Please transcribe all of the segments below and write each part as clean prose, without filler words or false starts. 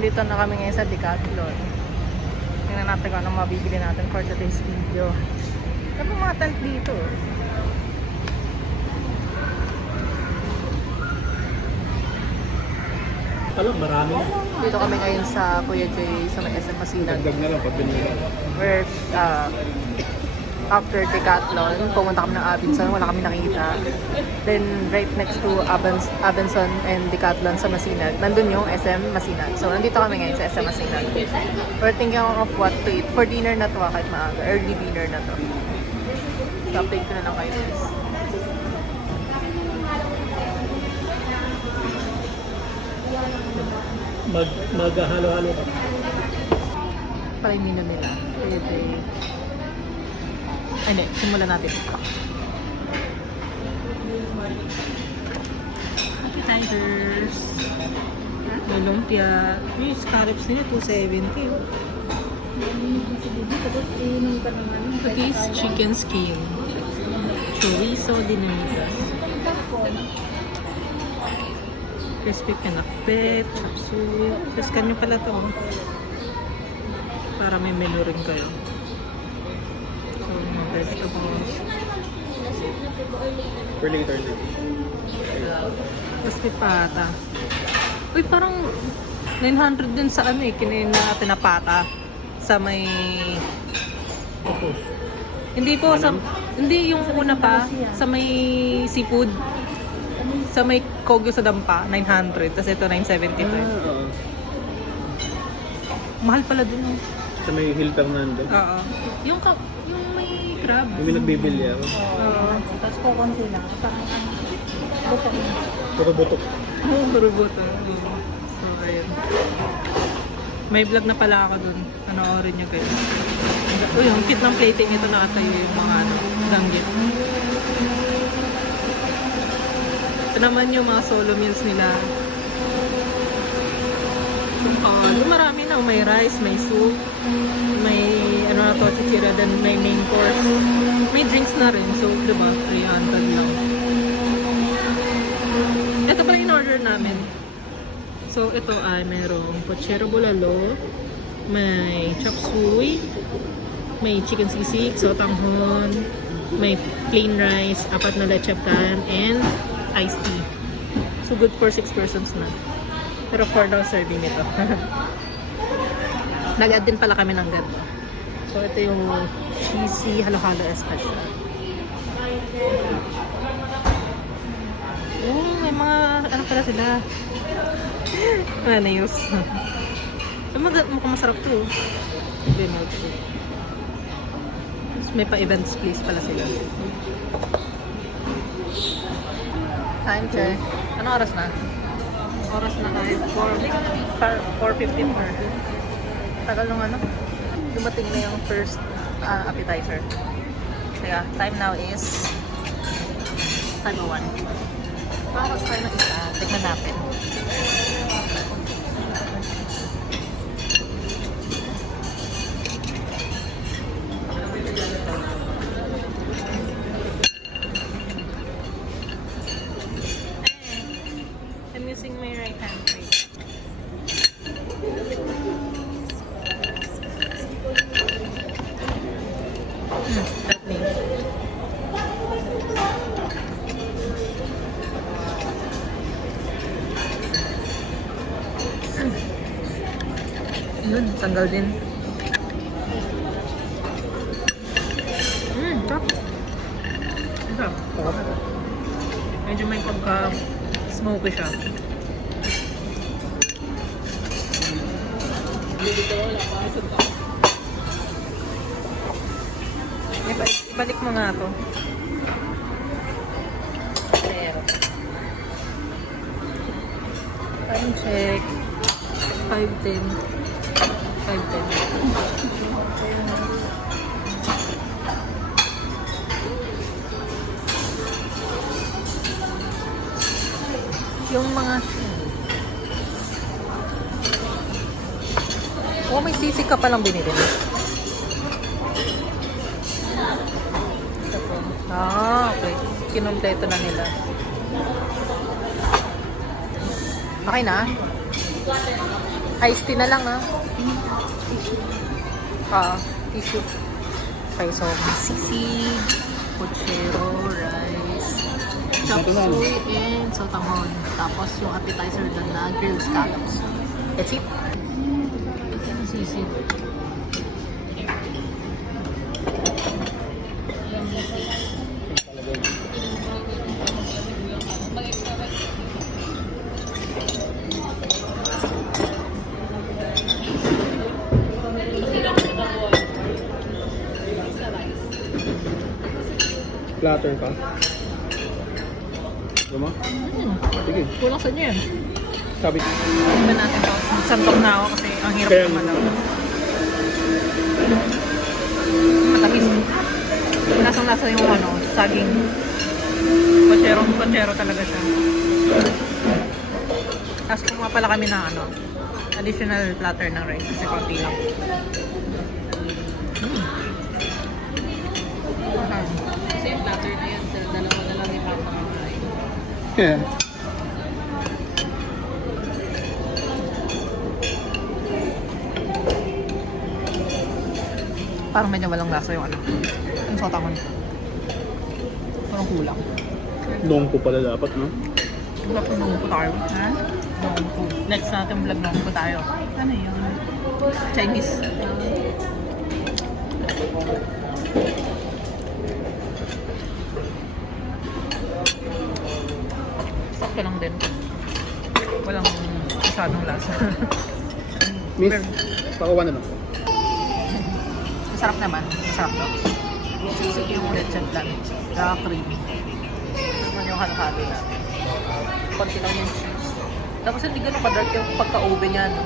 Nandito na kami ngayon sa Decathlon. Tingnan natin kung anong mabibili natin for today's video. Ano mga tent dito? Alam, marami. Dito kami ngayon sa Kuya Jay sa may SM Masinag. Dagdag na lang pag pinili. Where after Decathlon, pumunta kami ng Abenson, wala kami nakita. Then right next to Abenson and Decathlon sa Masinag, nandun yung SM Masinag. So nandito kami ngayon sa SM Masinag. We're thinking of what to eat. For dinner na to, kahit maaga. Early dinner na to. So update ko na lang kayo guys. Maghahalo-halo ka. Para yung menu nila. Pwede. Ay, hindi. Simulan natin. Appetizers. May lumpia. May scallops nila. 270. Cookies, chicken skin. Chorizo, dinamitas. Crispy pinakbet, chop suey. Saskan nyo pala to. Para may menu rin kayo. So, mga vegetables. For later na. Crispy pata. Uy, parang 900 din sa ano eh. Kinain natin na pata. Sa may... Opo. Hindi po, sa... Hindi yung una pa. Sa may seafood. Sa may Kogyo sa Dampa, 900. Tapos ito, 975. Oo. Mahal pala dun. Oh. Sa may Hill Fernando. Oo. Yung may crab. Yung may nagbibili ako. Oo. Tapos kukunti lang. Parang butok na. Puro butok. Oo, burubuto. So, ayun. May vlog na pala ako dun. Panoorin nyo guys. Uy, ang cute ng plating ito nakatayo yung mga danggit. Ito naman yung mga solo meals nila. Marami na. May rice, may soup, may ano na to, chichira, then may main course. May drinks na rin. So, diba? 300 lang. Ito pala in order namin. So, ito ay mayroong pochero bulalo, may chop suey, may chicken sisig, sotanghon, may plain rice, 4 na leche plan, and iced tea. So, good for 6 persons na. Pero 4 daw serving nito. Nag-add din pala kami ng ganito. So, ito yung cheesy halo-halo especial. Oh, may mga ano pala sila. Manayos. Mukhang masarap to. May pa-events place pala sila. Time check. Anong oras na? Oras na tayo. 4:54. Tagal nung ano. Dumating na yung first appetizer. Kaya, time now is 5:01. Pakakakain ng isa. Tignan natin. I'm using my right hand. That means. Yun, tanggal din. Sarap. Sarap. Medyo may pagka-smoky siya. Ibalik mo nga to. Time check. 5:10. 5:10. Yung mga... Oh, may sisig ka palang binili. Ah, okay. Kinumpleto na nila. Okay na? Iced tea na lang ah. Tissue. Okay, so sisig, pochero, rice, chop suey, and sotanghon. Tapos yung appetizer doon na grilled scallops. That's it. Sisig. Platter ka. Luma? Sige. Kulang sa inyo yan. Sabi. Iba natin to. Santok na ako kasi ang hirap Kaya- naman ako. Matamis. Lasang-lasa yung saging. Pochero talaga siya. Tapos kumuha pala kami ng additional platter ng rice kasi konti lang. Same platter na yun. Dalawa na lang ipapakain. Yeah. Parang medyo walang lasa yung yung sotanghon. Parang kulang. Nongko pala dapat, no? Vlog ng nungko tayo. Ha? Nungko. Next natin vlog nungko tayo. Ano yun? Chinese. Sakto lang din. Walang masyadong lasa. Miss, pakuha na lang. Masarap naman. Masarap daw. Sisig yung lechon plan. Saka creamy. Naman yung halo-halo natin. Konti lang yung cheese. Tapos hindi ganun ka-dark yung pagka-ube niya. No?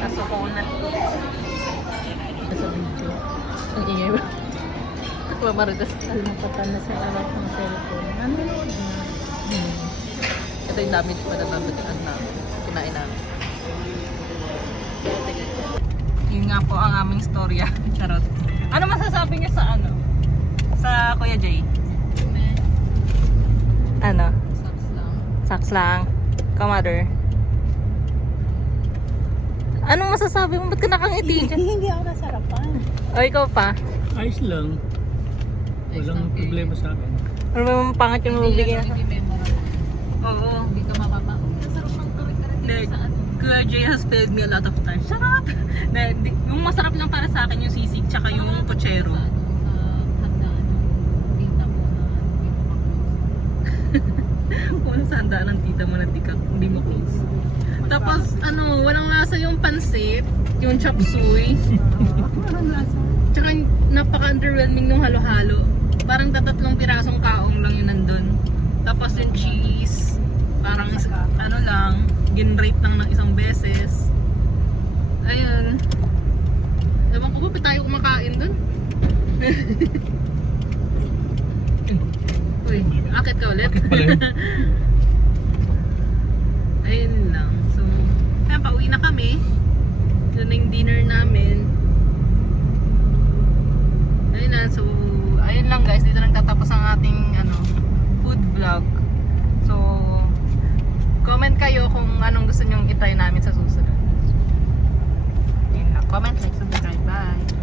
Nasa phone na. Nasa video. Ang ingay ba? Mamaritas. Alimapatan na sa alat ng cellphone. Nanonood na. Ito yung dami pa na nabitian na kinain namin. Yun nga po ang aming storya. Charot. Ano masasabi niyo sa sa Kuya Jay? Ano? Saks lang. Saks lang. Mother. Anong masasabi mo? Ba't ka nakangiti? Hindi ako nasarapan. O ikaw pa? Ayos lang. Walang problema sa akin. Ano ba yung pangat yung mabibigay na? Oo. Hindi ka mapapa. Masarap ng kare-kare sa ano. Kuya Jay has failed me a lot of times. Shut up! Yung masarap lang para sa akin yung sisig tsaka yung pochero. Handaan ng tita mo na hindi mo pa-close. Kung sa handaan ng tita mo na hindi mo close. Tapos walang lasa yung pansit, yung chop suey. Ang lasa. Tsaka napaka-underwhelming nung halo-halo. Parang tatlong pirasong kaong lang yun nandun. Tapos yung cheese, parang lang, gin-rate lang ng isang beses. Ayun. Ewan ko ba tayo kumakain dun? Uy, akit ka ulit. Ayun lang. So, kaya pauwi na kami. Yun na yung dinner namin. Ayun na. So, ayun lang guys. Dito nagtatapos ang ating food vlog. So, comment kayo kung anong gusto nyong itry namin sa susunod. Ayun lang. Comment, like, subscribe. Bye!